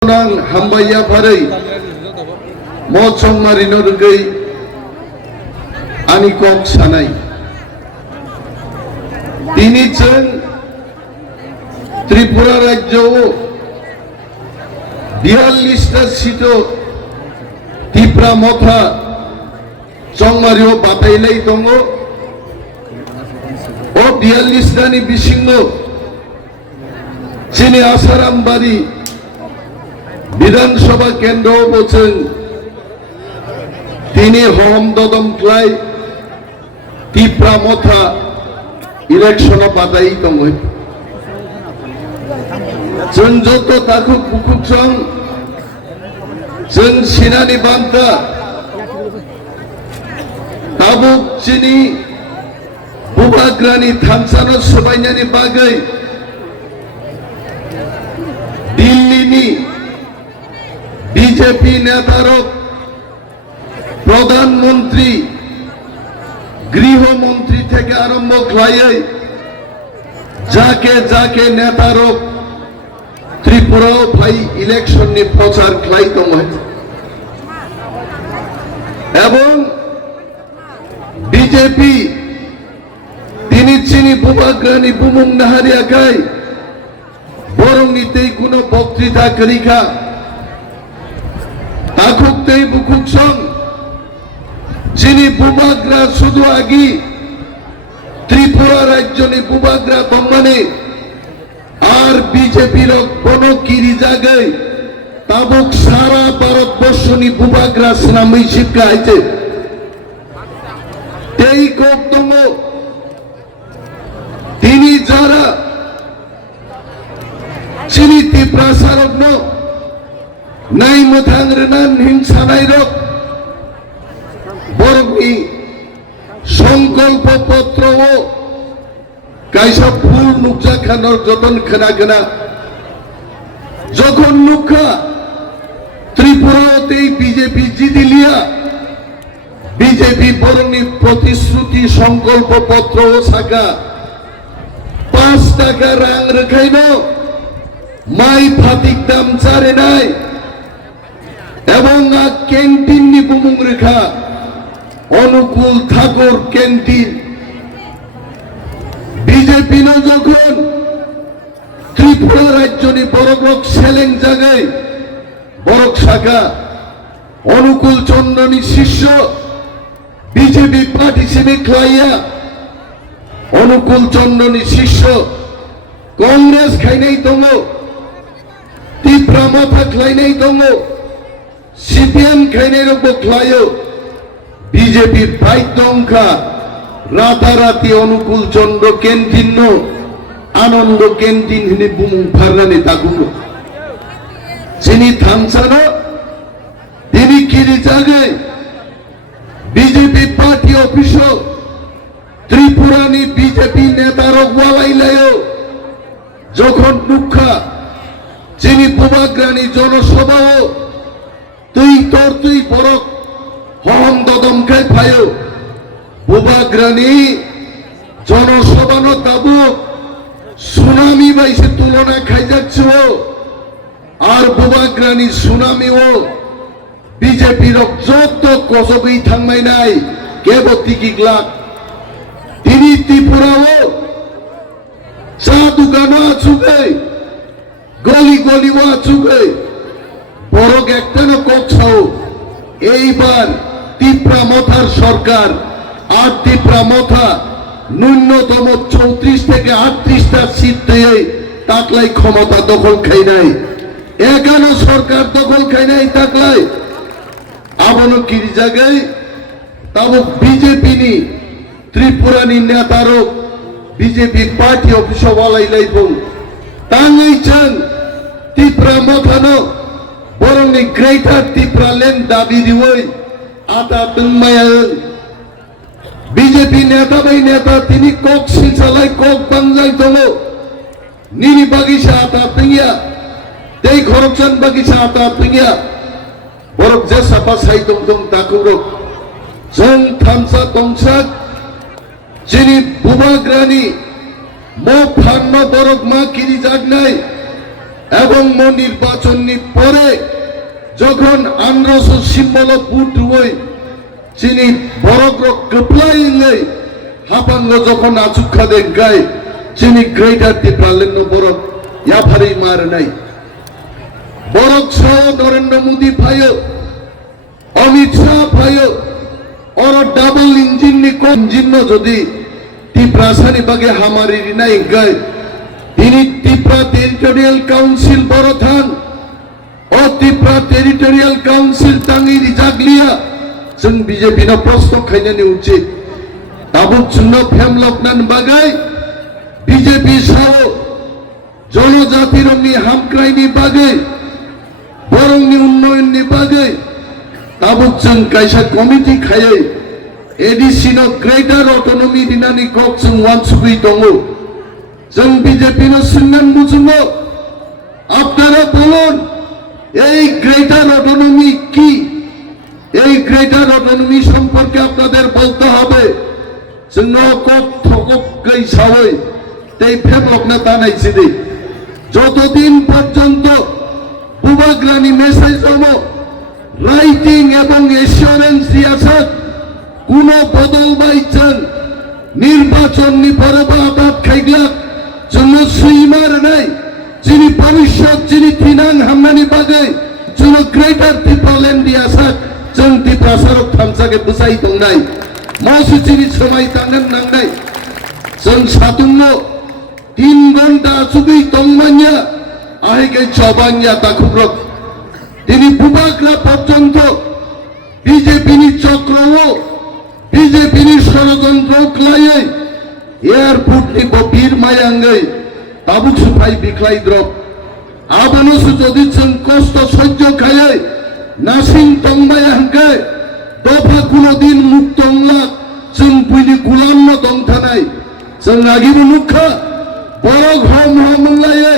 nang hambaya pharai mo chongmari no rugai ani kok sanai তিনি ছেন ত্রিপুরা রাজ্য 42টা seat Tripura মথা চংমারিও বাতাইলাই দङ ও 42টানি বিসিङ চিনি আসারামবাড়ি বিধানসভা কেন্দ্র বলছেন তিনি হম দদম ক্লাই ত্রিপুরা মথা ইলেকশন বাদাই দङ जों जत ताखौ बुकुकसं जों सिनानि बान्था ताबुक चिनि बुबाग्रानि थानसानो सबायनानि बागै दिल्लीनि बीजेपी नेतारक प्रधानमंत्री गृहमंत्री থেকে আরম্ভ খাইয়ে যাকে যাকে নেতারক ত্রিপুরা ভাই ইলেকশন নি প্রচার খাই দङ এবং বিজেপি তিনি চিনি বুবাগ্রানি বুমুং নাহারিয়া গাই বরংনিতেই কোনো বক্তৃতা করিখা তাকুকতেই বুকুকসং চিনি বুবাগ্রা শুধু আগি ত্রিপুরা রাজ্যনি বুবাগ্রা দংমানে আর বিজেপির কোন কিরি জায়গায় তাবুক সারা ভারতবর্ষনি বুবাগ্রা নামই শিক্ষা আছে এই কোক দङ তিনি যারা চিনি ত্রিপুরা সারগ্ন নাই মোথাং রেনান হিংসানাই রক বরংনি সংকল্প পত্র ও কাইসা ফুল নুকজা খানোর যতন খানা খানা যখন নুখা ত্রিপুরাতেই বিজেপি জিতিলিয়া বিজেপি বরংনি প্রতিশ্রুতি সংকল্প পত্র ও সাকা 5 টাকা রাং রেখাইন মাই ফাতিক দাম চারে নাই এবং ক্যান্টিন নি বুমুং রেখা অনুকূল ঠাকুর ক্যান্টিন বিজেপি ন যখন ত্রিপুরা রাজ্যনি বড়বক সেলেং জায়গায় বড়ক শাখা অনুকূল চন্দ্রনি শিষ্য বিজেপি পার্টি সেনে খাইয়া অনুকূল চন্দ্রনি শিষ্য কংগ্রেস খাইনাই দङ ত্রিপুরা মাথা খাইনাই দङ সিপিএম খাইনাই রব খাইও বিজেপি বাইতংখা রাতারাতি অনুকূল চন্দ্র ক্যান্টিন আনন্দ ক্যান্টিন হিনি বুমুং ফারনানি তাকুনো চিনি থানসানো তিনি কিরি জায়গায় বিজেপি পার্টি অফিস ত্রিপুরানি বিজেপি নেতার ওয়ালাইলায়ও যখন নুখা চিনি বুবাগ্রানি জনসভাও তুই তোর তুই বরক হম দদমখাই ফায়ো বুবাগ্রানি জনসভানো তাবু সুনামি বাইসে তুলনা খাই যাচ্ছে আর বুবাগ্রানি সুনামিও বিজেপির যত কসবই থাকমাই নাই কেবতি কিগলা তিনি ত্রিপুরাও চা দোকানো আছুকে গলি গলিও আছুকে বরক একটানো কক্সাও এইবার ত্রিপুরা মথার সরকার আর ত্রিপুরা মথা ন্যূনতম 34 থেকে 38টা সিট দিয়ে তাকলাই ক্ষমতা দখল খাই নাই এখানো সরকার দখল খাই নাই তাকলাই আবনো কিরি জায়গায় তাবো বিজেপি নি ত্রিপুরানি নেতারক বিজেপি পার্টি অফিস ওয়ালাই বল তাঙ্গই চান ত্রিপুরা মথানো বরংনি গ্রেটার ত্রিপুরা লেন দাবি দিওই আতা তুংমায়া বিজেপি নেতা বাই নেতা তিনি কক শিলচালাই কক বাংজাই দङ নিনি বাগিচা আতা তুইয়া তেই খরকচান বাগিচা আতা তুইয়া বরক যে সাপা সাই দং তাকুরক जों थामसा तंसाक चिनि बुबाग्रानि मो फान्न बरक मा किरि जागनाय এবং নির্বাচনী পরে যখন 1800 সিম্বল বুট হই চিনি বরগ্র কপ্লাই নেই হাপাঙ্গ যখন আচুক্ষা দেখায় চিনি গ্রেটার টিপ্রালেন বরক ইয়াফারি মার নাই বরক সহ নরেন্দ্র মোদী ভাই অমিত শাহ ভাই और डबल इंजिन नि को इंजिन न যদি ত্রিপুরাসানি বাগে হামারি নাই গায় তিনি ত্রিপুরা টেরিটোরিয়াল কাউন্সিল বড়থান ও ত্রিপুরা টেরিটোরিয়াল কাউন্সিল তাঙ্গি রিজাগলিয়া जों বিজেপি না প্রশ্ন খাইনানি উচিত তাবুক জন্য ফেমলকনান বাগাই বিজেপি সহ জনজাতির নি হামক্রাইনি বাগে বরংনি উন্নয়ননি বাগে তাবুক जों কাইসা কমিটি খায় এডিসি ন গ্রেটার অটোনমি দিনানি কক जों ওয়ানসুবি দङ जों বিজেপি ন সিননান মুজুङ আপনারা বলুন এই গ্রেটার অটোনমি কি এই গ্রেটার অটোনমি সম্পর্কে আপনাদের বলতে হবে जों কক ঠকক গই সাওই তেই ফেমলকনা তানাইছি দে যতদিন পর্যন্ত বুবাগ্রানি মেসেজ হলো রাইটিং এবং এসিওরেন্স দিয়েছে কোন বদল বাইছেন নির্বাচন নিপরে বা আবাদ খাইগলা জন্য সুইমার নাই যিনি ভবিষ্যৎ যিনি থিনাং হামনানি বাগে জন্য গ্রেটার ত্রিপুরালেন দিয়েছে जों ত্রিপুরাসারক থামসাকে বুঝাই দं নাই মসুচিনি সময় তাঙ্গান নাংনাই जों সাতুঙ্গ 3 ঘন্টা চুবি দংমানিয়া আহেগে চবানিয়া তাকুব্রক তিনি বুবাগ্রা পর্যন্ত বিজেপি নি চক্র বিজেপি নি ষড়যন্ত্র ক্লায়ে এয়ারপোর্ট নি বীর মায়াঙ্গই তাবুক সুফাই বিখলাই দ্রব আবানুস যদি जों কষ্ট সহ্য খায় নাসিং তংবায়া হাঙ্কে দফা কোনদিন মুক্ত হংলা जों বুইনি গুলাম ন দংথানাই जों আগিবো মুখা বড় ঘম হমলায়ে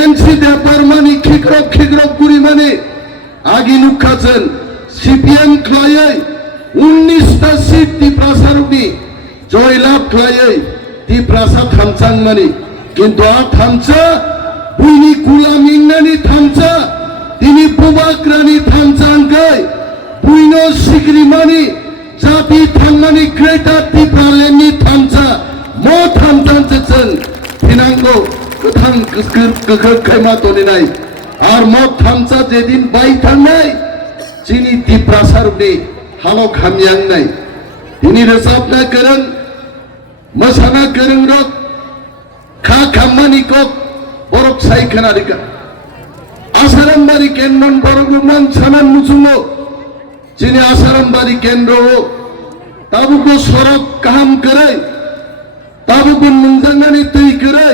এনসি দেপার মানি খিকরক গুড়ি মানে আগি নুখাছেন সিপিএম ক্লায়ে 19টা সিট ত্রিপুরাসারনি জয়লাভ ক্লায়ে ত্রিপুরাসা থামচাং মানি কিন্তু আ থামচা বুইনি গুলামিংনানি থামচা তিনি বুবাগ্রানি থামচাংকাই বুইনো সিগরি মানি জাতি থামনানি গ্রেটার ত্রিপুরালেননি থামচা ম থামচাংচেন ফিনাঙ্গো কথাং কখর খাইমা তনি নাই আর মত থামচা যেদিন বাই থাংনাই চিনি ত্রিপুরাসারনি হালক হামিয়াং নাই তিনি রেসাবনা করং মসানা করং রক খা খাম্মানি কক বরক সাইখানারিকা আসারামবাড়ি কেন্দ্রন বরগুমান সানান মুসুমো যিনি আসারামবাড়ি কেন্দ্র তাবুকো সড়ক কাহাম করে তাবুকো নুংজাঙ্গানি তৈ করে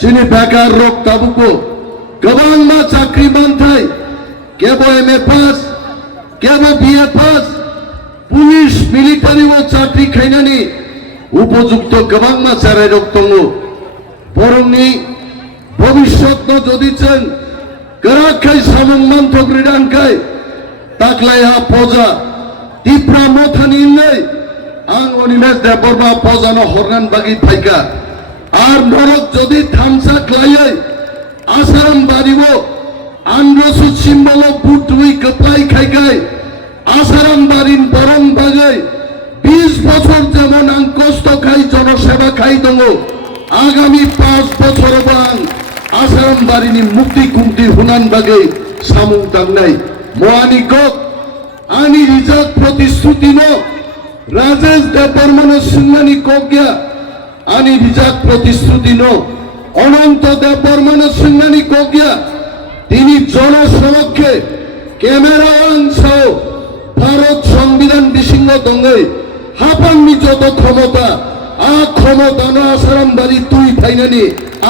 যিনি বেকার রোগ তাবুকো গোবাং মা চাকরি মানথাই কেবো এমএ পাস কেবো বিএ পাস পুলিশ মিলিটারি ও চাকরি খাইনানি উপযুক্ত গোবাং মা চারাই রোগ দङ বরংনি ভবিষ্যৎ যদি চান গরাখাই সামং মানথক রিডানখাই তাকলাইহা পজা ত্রিপুরা মথানি নাই আং অনিমেষ দেববর্মা পজানো হরনান বাগি ফাইকা আর নরক যদি থামসা ক্লাইয়ে আসারাম বাড়িব আন্দ্রসু সিম্বল বুট উই কপ্লাই খাইকাই আসারাম বাড়িন বরং বাগাই 20 বছর যেমন আং কষ্ট খাই জনসেবা খাই দङ আগামী 5 বছর বাং আসারাম বাড়িনি মুক্তি কুমতি হুনান বাগে সামুং তাংনাই মোয়ানি কক আনি রিজাক প্রতিশ্রুতি ন রাজেশ দেববর্মন সিংমানি কগ্যা আনি রিজাক প্রতিশ্রুতি ন অনন্ত দেববর্মন সিংমানি কগ্যা তিনি জনসমক্ষে ক্যামেরা অংশ ভারত সংবিধান বিসিংহ দঙ্গই হাপাংনি যত ক্ষমতা আ ক্ষমতা ন আসারাম বাড়ি তুই থাইনানি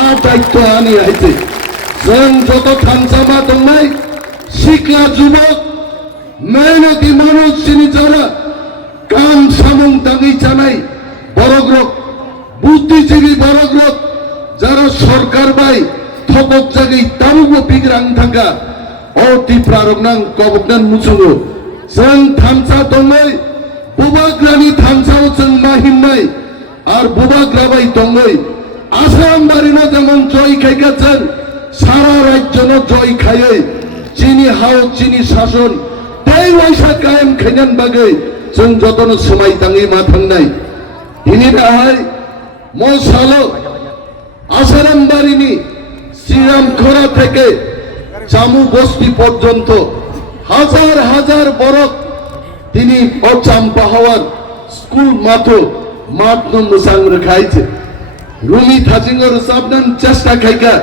আ দায়িত্ব আনি আইছে जों যত থামসামা দংনাই শিক্ষা যুবক মেহনতি মানুষ যিনি যারা কাম সামং দাঙ্গি চানাই বড়গ্রক বুদ্ধিজীবী বড়গ্রক যারা সরকার বাই থপক জাগি তামুগো বিগ্রাং থাকা ও ত্রিপুরারকনাং কবকনান মুচুঙো जों থামসা দংনাই বুবাগ্রানি থামসাও जों মাহিমনাই আর বুবাগ্রাবাই দংনাই আসাম বাড়িনো যেমন জয় খাইগাছেন সারা রাজ্য জয় খায়ে চিনি হাও চিনি শাসন তাই ওয়াইসা কায়েম খাইনান বাগে जों যতন সময় তাঙ্গি মা থাংনাই দিনি রাহাই মশালো আসারামবাড়িনি শ্রীরামখরা থেকে চামু বস্তি পর্যন্ত হাজার হাজার বরক তিনি অচাম্পা হওয়ার স্কুল মাঠ মোসাং রেখাইছে রুমি থাচিঙ্গর সাবধান চেষ্টা খাইকা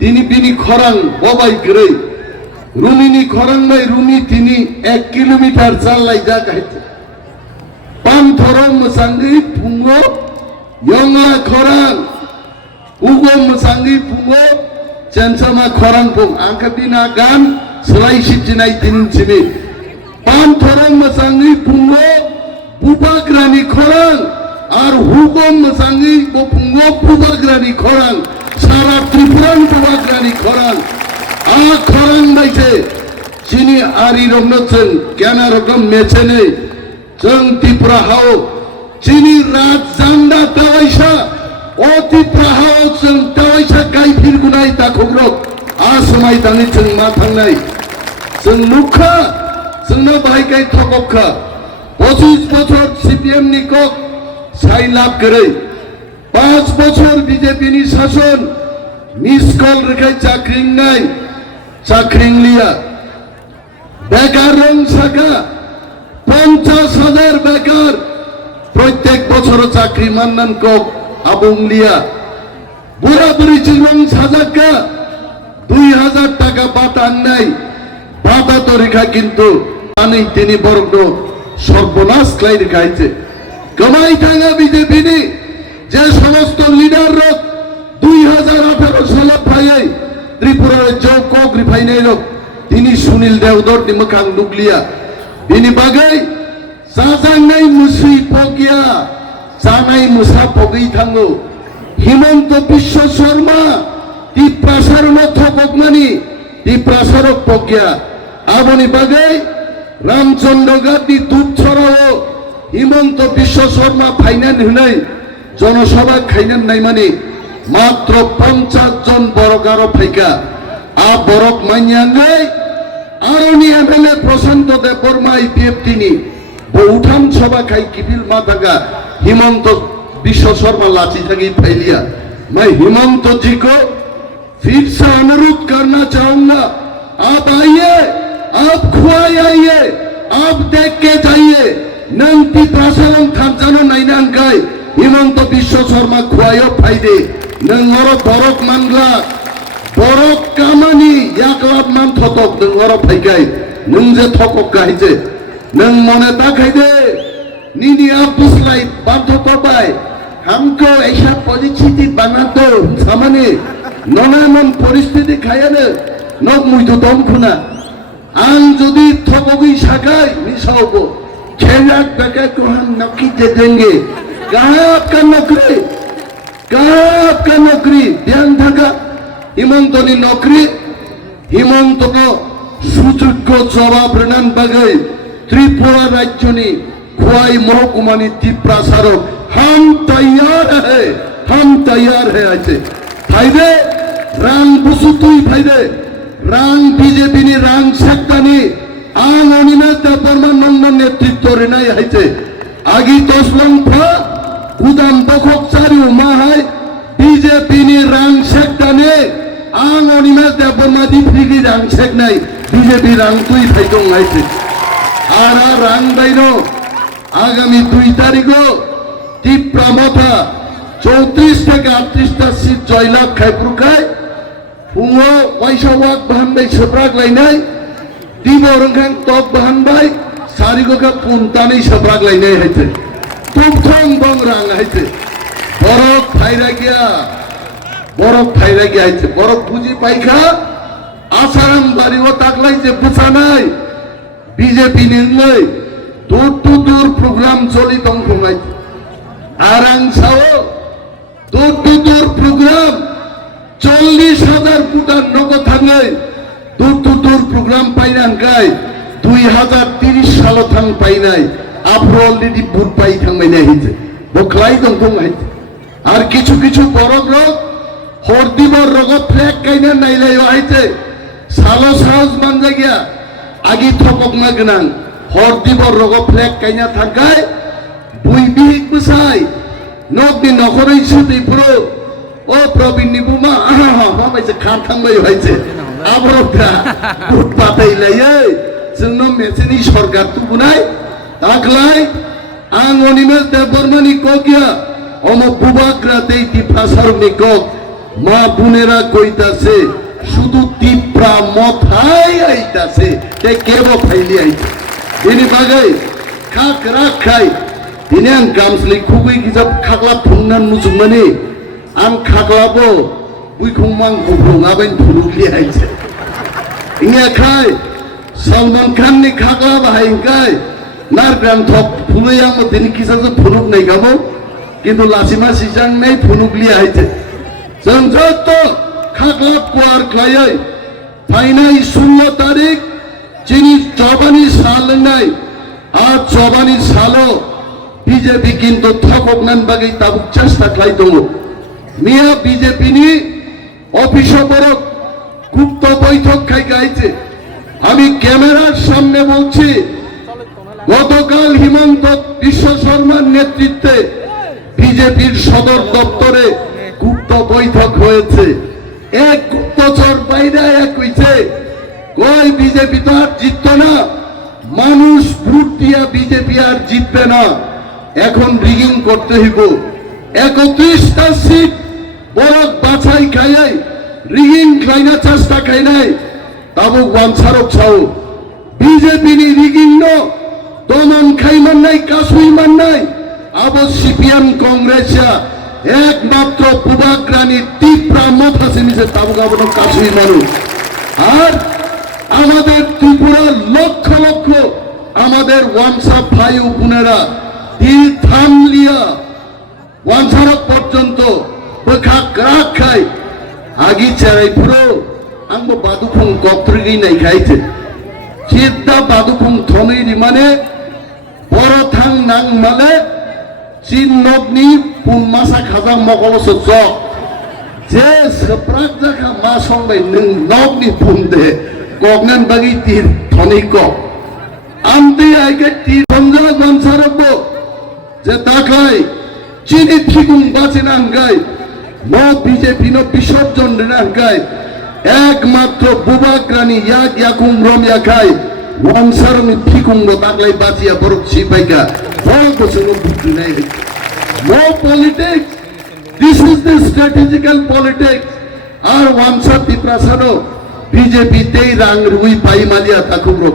তিনি বিনি খরাং ববাই করে রুমিনি খরাং নাই রুমি তিনি 1 কিলোমিটার চালাই যা খাইছে পান ধরম মোসাঙ্গি ফুঙ্গো ইয়ংলা খরাং উগো মোসাঙ্গি ফুঙ্গো চেনসামা খরাং ফুং আংকা বিনা গান সেলাই সিচিনাই তিন সিমি পান ধরম মোসাঙ্গি ফুঙ্গো বুবাগ্রানি খরাং আর হুগম মোসাঙ্গি ফুঙ্গো বুবাগ্রানি খরাং সারা ত্রিপুরান বুবাগ্রানি খরাং আ খরাং বাইছে চিনি আরি রমনচন কেনা রকম মেছে নেই जों त्रिपुरा हाव चिनी रात जांदा तावाइसा ओ त्रिपुरा हाव जों तावाइसा गायफिर गुनाय ताखुग्रक आ समाय दाङै जों मा थांनाय जों नुखा जोंना बाहाय गाय थकखा 25 বছর সিপিএম नि कक साइ लाभ करे 5 বছর বিজেপি नि शासन मिस कल रेखाय चाकरिं लिया बेकार रं साका 50,000 বেকার প্রত্যেক বছর চাকরি মান্নান কক আবুংলিয়া বুড়া বুড়ি জীবন সাজাকা 2000 টাকা বাতান নাই বাতা তো রেখা কিন্তু আনি তিনি বর্গ সর্বনাশ লাই রেখাইছে কমাই থাকা বিজেপি নি যে সমস্ত লিডার 2018 সালে পাই ত্রিপুরার যে কক রিফাইনারি তিনি সুনীল দেওদর নি মখাং দুগলিয়া ini bagai sajangnai musui pogya janai musa pogei thango Himanto Biswa Sarma di prasarana thokokmani di prasarok pogya aboni bagai Ramchandra Gandhi Dupchorao Himanto Biswa Sarma final hunai জনসভা খাইনান নাই মানে মাত্র 50 জন বড়গারো ফাইকা আ বরক মাইয়াঙ্গাই আরনি MLA প্রশান্ত Debbarma EPF তিনি বহুঠান সভা খাই কিপিল মাতাকা हिमंत विश्व शर्मा लाची थाकी फैलिया मैं हिमंत जी को फिर से अनुरोध करना चाहूंगा आप आइए आप खुआई आइए आप देख के जाइए नंती प्रासारम खानजानो नाइनांगाई हिमंत विश्व शर्मा खुआयो फायदे नंगरो बरक मानला बरक कामानी याकलाब मान थतक नंगरो फाइगाय नंजे थकक गाइजे नंग मने ताखाइदे निनिया पुसलाई बाध्य करबाय हमको ऐसा परिस्थिति बना दो सामाने ननामन परिस्थिति खायानो नक मुइतो दम खुना आं जदि थकगै साखाय मिसावबो खेलाक बेका को हम नकी दे देंगे कहाँ आपका नौकरी ध्यान थाका हिमंतनी नौकरी हिमंत को सुयोग्य जवाब रनान बागै त्रिपुरा राज्यनि खुआई महकुमानी प्रसारक हम तैयार है ऐसे फायदे रांग बुसुतुई फायदे रांग बीजेपी नि रांग सेक्टानी आं अनिमेष देबबर्मा नंग नेतृत्व रेनाय हाइचे आगि तसलं फा उदाम बखक चारि माहाय बीजेपी नि रांग सेक्टाने आं अनिमेष देबबर्मा दिफ्रिगि रांग सेकनाय बीजेपी रांग तुई फाइदं हाइचे आरा रांग बायनो आगामी 2 तारिखो टिप्रा मथा 34 থেকে 38টা সিট জয়লাভ খাইপুরখাই ফুङो वाइसा वाक बाहानबाय सोब्राक लायनाय दिबरंखां टप बाहानबाय सारिगोखा पुनतानै सोब्राक लायनाय हायते तुमथं बंग्रां हायते बरक फायरा गया हायते बरक बुझि पाइखा आसाराम बारिओ ताकलाय जे बुसानाय बीजेपी निंगलै दूर प्रोग्राम चली दंखुमाय आरां साओ दूर प्रोग्राम 40,000 भुटान नगद थाङै दूर प्रोग्राम पाइनांगाय 2030 सालाव थां पाइनाय आफ्टर अलरेडी बुट पाइ थांबायनाय हिते बखलाय दंखुमाय आर किछु बरक হরদিবর রগ ফ্ল্যাগ কাইনা নাইলাই হইতে সালো সাহস মান জায়গা আগি থকক না গনাং হরদিবর রগ ফ্ল্যাগ কাইনা থাকায় বুই বিহিক বসাই নকনি নখরই সুদি পুরো ও প্রবীণ নিবুমা মামাইছে খান থামবাই হয়েছে আবরকরা বুট পাতাইলাইয়ে जोंनो मेसेनि सरकार तुबुनाय ताखलाय आं अनिमेल देबबर्मानि कगिया अम बुबाग्रा दै दिप्रासारनि कग मा बुनेरा कइतासे शुधु दिप्रा मथाय आइतासे ते केबो फाइलि आइते बिनि बागै खाक राखाय बिनि आं गामस्लि खुबै गिजाब खागला फुंनान मुजुमनि आं खागलाबो बुइखुंमां गब्रंआबेन फुलुगलि आइसे इंगाखाय सलमान खान नि खागला बाहायगाय नारग्रान थप फुलैया मतेनि किसाजो फुलुग नै गाबो किन्तु लासिमा सिजां नै फुलुगलि आइते जों जत खागला कुवार खायै फाइनाय 16 तारिख जिनि जबानि सालनाय आ जबानि सालो बीजेपी किन्तु थककनान बागै ताबुक चेष्टा खालाय दङ मिया बीजेपी नि अफिसो बरक गुप्त बैठक खाय गाइছে আমি ক্যামেরার সামনে বলছি গতকাল হিমন্ত বিশ্ব শর্মার নেতৃত্বে বিজেপির সদর দপ্তরে গুপ্ত বৈঠক হয়েছে এক গুপ্তচর বাইরে এক হইছে কই বিজেপি তো আর জিততো না মানুষ ভোট দিয়া বিজেপি আর জিতবে না এখন রিগিং করতে হইব 31টা সিট বড় বাছাই খাইয়াই রিগিং খাইনা চেষ্টা খাই নাই তাবুক ওয়ানসারক ছাও বিজেপি নি রিগিং নো দমন খাইমান নাই কাসুই মান নাই আবো সিপিএম কংগ্রেসা একমাত্র বুবাগ্রানি তীব্রা মাথা সিনিছে তাবুক আবো কাসুই মানুষ আর আমাদের ত্রিপুরা লক্ষ লক্ষ আমাদের ওয়ানসা ভাই ও বোনেরা দিল থাম লিয়া ওয়ানসারক পর্যন্ত বখা গ্রাক খাই আগি চেরাই পুরো आंबो बादुफुं कक्ट्रिगै नायखायते चित्ता बादुफुं थनैनि माने बर थां नां माले चिन्नकनि पुनमासा खाजां मगलसो जक जे सप्राक जाखा मा संबाय नों नकनि पुनदे कगनान बागै तिर थनै कक आमदे आइगे तिर समजा गनसारबो जे ताखाय चिनि थिगुं बासिना हांगाय न बीजेपी न विसर्जन देना हांगाय একমাত্র বুবাগ্রানি ইয়াক ইয়াকুম রমিয়া খাই ওয়ানসারনি ঠিকুঙ্গো তাকলাই বাজিয়া বরক সিপাইকা বড় বসেনো বুদ্ধি নাই no politics this is the strategical politics আর ওয়ানসার দিপ্রাসানো বিজেপি তেই রাং রুই পাই মালিয়া তাকুব্রো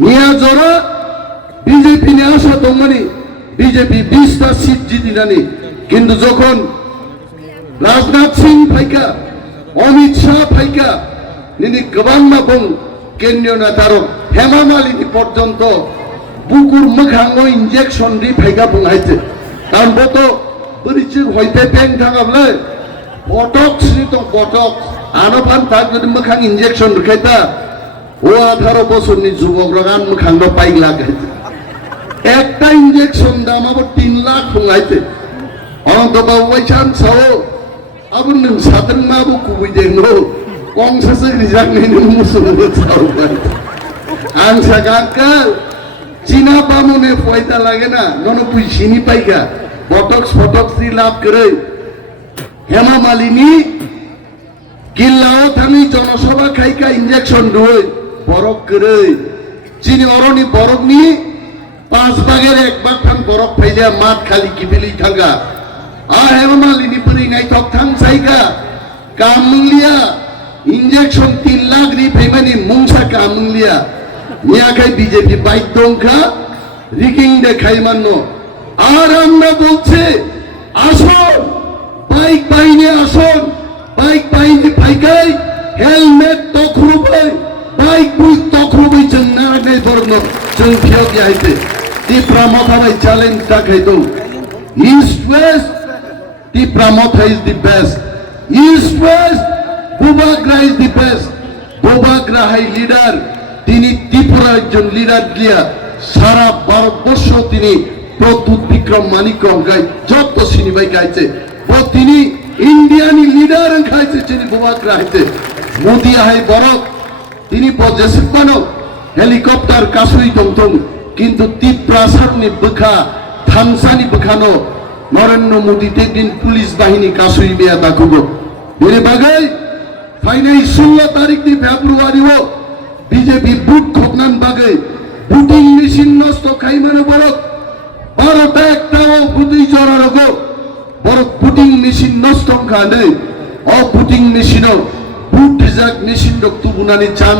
মিয়া জরা বিজেপি নে আসা দমানি বিজেপি 20টা সিট জিতিনানি কিন্তু যখন রাজনাথ সিং ফাইকা অমিত শাহ ফাইকা নিনি গবাংমা বং কেন্দ্রীয় নেতারক হেমা মালিনী পর্যন্ত বুকুর মোখাঙ্গ ইনজেকশন রি ফাইকা বুঙাইছে কারণ বত বরিচি হইতে ব্যাং থাকাবলে বটক্স নি তো বটক্স আনফান থাক যদি মোখাং ইনজেকশন রখাইতা ও 18 বছরনি যুবকরা গান মোখাঙ্গ পাইক লাগাইছে একটা ইনজেকশন দাম আবার 3 লাখ বুঙাইছে অনন্ত বাবু ওইখান সাও अब नों सादों मा बुकुबैदों नो गंसासो रिजांनाय नों मुसुमनो सावबाय आं सागांकाल चीना बामुने फयदा लागेना ननो पुइसिनि पाइगा बटक्स फटक्स रि लाभ करे हेमा मालिनी किल्लाओ थांनि जनसभा खाइका इंजेक्शन दय बरफ करे चीनी अरनि बरफनि 5 भागेर 1 भाग थां बरफ फाइजा मात खालि किबिलि थांगा आ हेमा मालिनी परिनाय थक थां साइगा कामलिया इंजेक्शन 3 लाख रि फैमानि मुंसा कामलिया नियाखाय बीजेपी बाइक दंखा रिगिं देखाय माननो আর আমরা বলছি আসুন বাইক বাহিনী আসুন বাইক বাহিনী ফাইকাই হেলমেট তখরুবাই বাইক বুই তখরুবাই जों नारनाय बरन जों फियाव याइते दिप्रा मथाबाय চ্যালেঞ্জ थाखाय दं east west Tipra Motha is the best east west Bubagra is the best Bubagra high leader তিনি ত্রিপুরার একজন লিডার দিয়া সারা ভারতবর্ষ তিনি প্রদ্যুৎ বিক্রম মানিক গাই যত সিনেমায় গাইছে ও তিনি ইন্ডিয়ানি লিডার খাইছে চিনি বুবাক রাইতে মোদি আহে বরক তিনি পজেসিভ বানো হেলিকপ্টার কাসুই দংদং কিন্তু তিপ্রাসারনি বখা থামসানি বখানো নরেন্দ্র মোদি তেদিন পুলিশ বাহিনী কাসুই বেয়া দাকুগো বেরে বাগাই ফাইনাই 16 তারিখ দি ফেব্রুয়ারি ও বিজেপি বুট খতনান বাগাই বুটিং মেশিন নষ্ট খাইমানো বরক 12টা একটাও বুটি জড়ার গো বরক বুটিং মেশিন নষ্ট খানে অ বুটিং মেশিনও বুট যাক মেশিন রক্ত বুনানি চান